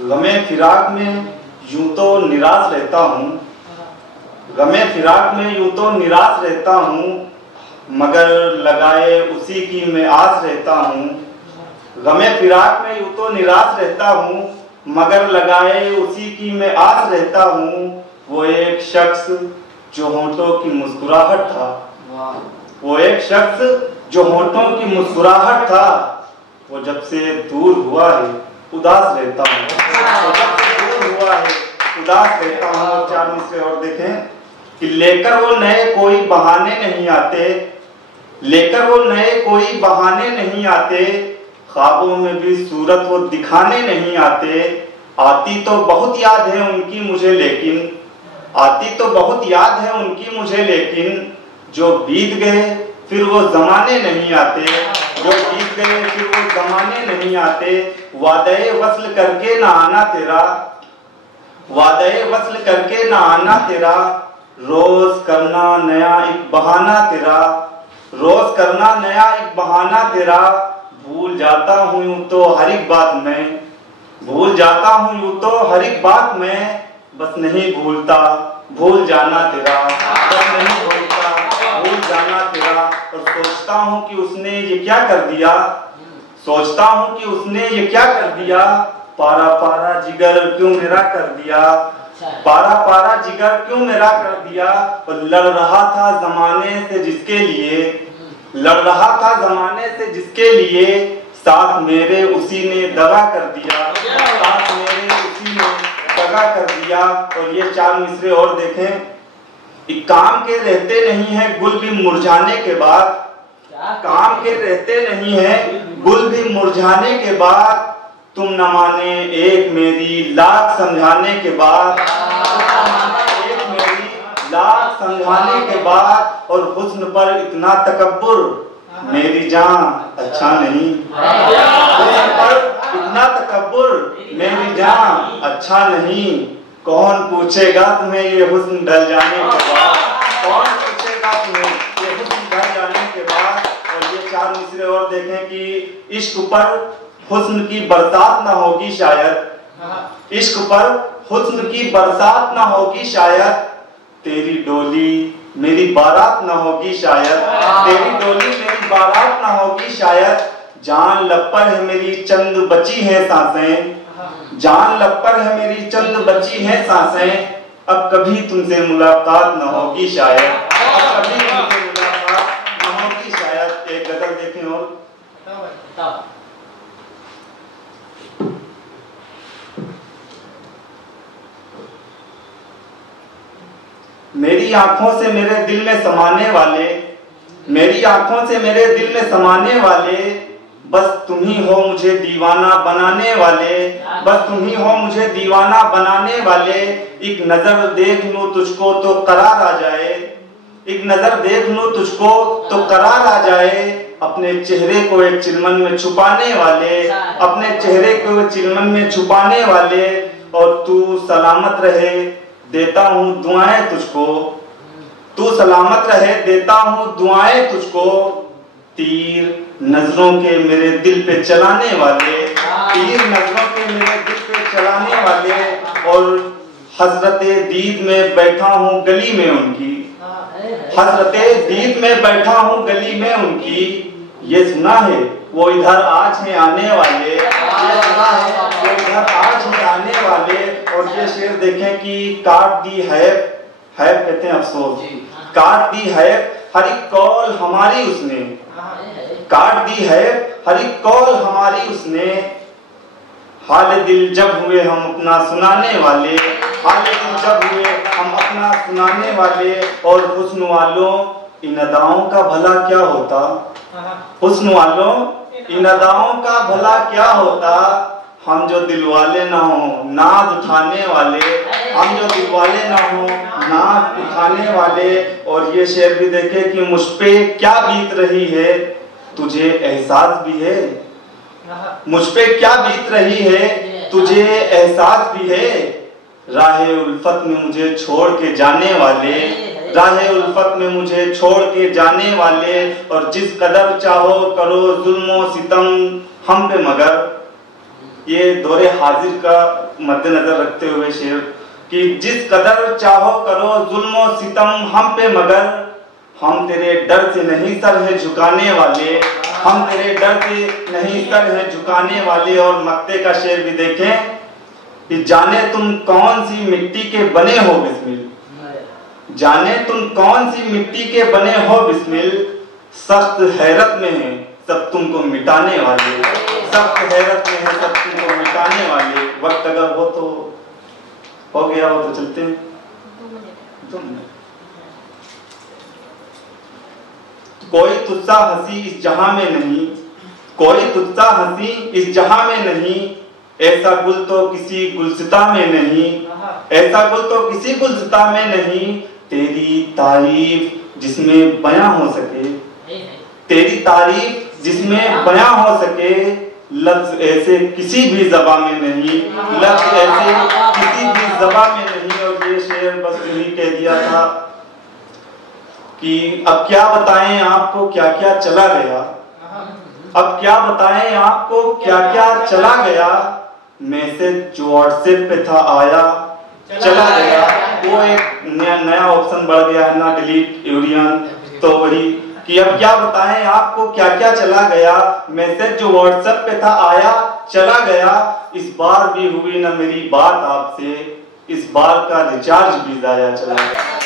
गमे फिराक में यूं तो निराश रहता हूँ, गमे फिराक में यूं तो निराश रहता हूँ, मगर लगाए उसी की मैं आस रहता हूँ। गमे फिराक में यूं तो निराश रहता हूँ, मगर लगाए उसी की मैं आस रहता हूँ। वो एक शख्स जो होंठों की मुस्कुराहट था, वो एक शख्स जो होंठों की मुस्कुराहट था, वो जब से दूर हुआ है उदास रहता हूँ, वो जब से दूर हुआ है उदास रहता हूँ। और 4 मिसरे और देखें कि लेकर वो नए कोई बहाने नहीं आते, लेकर वो नए कोई बहाने नहीं आते, ख्वाबों में भी सूरत वो दिखाने नहीं आते। आती तो बहुत याद है उनकी मुझे लेकिन, आती तो बहुत याद है उनकी मुझे लेकिन, जो बीत गए फिर वो जमाने नहीं आते, जो बीत गए फिर वो जमाने नहीं आते। वादे वस्ल करके ना आना तेरा, वादे वस्ल करके ना आना तेरा, रोज करना नया एक बहाना तेरा, रोज करना नया एक बहाना तेरा। भूल जाता हूँ यूं तो हर एक बात मैं, भूल जाता हूँ यूं तो हर एक बात मैं, बस नहीं भूलता भूल जाना तेरा, बस नहीं भूलता भूल जाना तेरा। और सोचता हूँ कि उसने ये क्या कर दिया, सोचता हूँ कि उसने ये क्या कर दिया, पारा पारा जिगर क्यों मेरा कर दिया, पारा पारा जिगर क्यों मेरा कर दिया। और लड़ रहा था जमाने से जिसके लिए, लड़ रहा था जमाने से जिसके लिए, साथ मेरे उसी ने दगा कर दिया, साथ मेरे उसी ने दगा कर दिया। और ये 4 मिसरे और देखें कि काम के रहते नहीं है गुल भी मुरझाने के बाद, काम के रहते नहीं है गुल भी मुरझाने के बाद, तुम न माने एक मेरी लाख समझाने के बाद, एक मेरी लाख समझाने के बाद। और हुस्न पर इतना तकब्बुर मेरी जान अच्छा नहीं, हुस्न पर इतना तकब्बुर मेरी जान अच्छा नहीं। कौन पूछेगा तुम्हें ये हुस्न ढल जाने के बाद, कौन पूछेगा तुम्हें ये हुस्न ढल जाने के बाद। और ये 4 मिसरे और देखें कि इश्क पर हुस्न की बरसात ना होगी शायद, इश्क पर हुस्न की बरसात ना होगी शायद, तेरी डोली मेरी बारात ना होगी शायद, तेरी डोली मेरी बारात ना होगी शायद। जान लब पर है मेरी चंद बची है सांसें, जान लब पर है मेरी चंद बची है सांसें, अब कभी तुमसे मुलाकात ना होगी शायद, अब कभी तुमसे मुलाकात ना होगी शायद। एक गजल देखें और मेरी आंखों से मेरे दिल में समाने वाले, मेरी आंखों से मेरे दिल में समाने वाले, बस तुम ही हो मुझे दीवाना बनाने वाले, बस तुम ही हो मुझे दीवाना बनाने वाले। एक नजर देख लूं तुझको तो करार आ जाए, एक नजर देख लूं तुझको तो करार आ जाए, अपने चेहरे को एक चिलमन में छुपाने वाले, अपने चेहरे को चिलमन में छुपाने वाले। और तू सलामत रहे देता हूँ दुआएं तुझको, तू सलामत रहे देता हूँ दुआएं तुझको, तीर नजरों के मेरे दिल पे चलाने वाले, तीर नजरों के मेरे दिल पे चलाने वाले। और हजरते दीद में बैठा हूँ गली में उनकी, हजरते दीद में बैठा हूँ गली में उनकी, ये सुना है वो इधर आज है आने वाले, ये सुना है वो इधर आज है आने वाले। और ये शेर देखें कि काट दी है कहते हैं अफसोस, काट दी है हर एक कौल हमारी उसने, काट दी है हर एक कौल हमारी उसने, हाल दिल जब हुए हम अपना सुनाने वाले, हाल दिल जब हुए हम अपना सुनाने वाले। और हुस्न वालों इन अदाओं का भला क्या होता, हुस्न वालों इन अदाओं का भला क्या होता, हम जो दिल वाले ना हो नाज उठाने वाले, हम जो दिल वाले ना हो नाज उठाने वाले। और ये शेर भी देखे कि मुझ पे क्या बीत रही है तुझे एहसास भी है, मुझ पे क्या बीत रही है तुझे एहसास भी है, राहे उल्फत में मुझे छोड़ के जाने वाले, राहे उल्फत में मुझे छोड़ के जाने वाले। और जिस कदर चाहो करो जुल्म सितम हम पे मगर, ये दौरे हाजिर का मद्देनजर रखते हुए शेर कि जिस कदर चाहो करो जुल्म और सितम हम पे, मगर हम तेरे डर से नहीं सर है झुकाने वाले, हम तेरे डर से नहीं सर है झुकाने वाले। और मक्ते का शेर भी देखें कि जाने तुम कौन सी मिट्टी के बने हो बिस्मिल, जाने तुम कौन सी मिट्टी के बने हो बिस्मिल, सख्त हैरत में है सब तुमको मिटाने वाले, सख्त हैरत में है सब तुमको मिटाने वाले। वक्त अगर हो गया हो तो चलते हैं। 2 मिनट। कोई तुझसा हंसी इस जहां में नहीं, कोई तुझसा हंसी इस जहां में नहीं, ऐसा गुल तो किसी गुलसिता में नहीं, ऐसा गुल तो किसी गुलसिता में नहीं। तेरी तारीफ जिसमें बयां हो सके, तेरी तारीफ जिसमें बयां हो सके, लफ्ज ऐसे किसी भी ज़बान में नहीं, लफ्ज ऐसे किसी भी ज़बान में नहीं। और ये शेर बस यही कह दिया था कि अब क्या बताएं आपको क्या क्या चला गया, अब क्या बताएं आपको क्या क्या चला गया। मैसेज जो व्हाट्सएप पे था आया चला गया, वो एक नया ऑप्शन बढ़ गया है ना, डिलीट यूरियन। तो वही कि अब क्या बताएं आपको क्या क्या चला गया, मैसेज जो व्हाट्सएप पे था आया चला गया। इस बार भी हुई ना मेरी बात आपसे, इस बार का रिचार्ज भी जाया चला गया।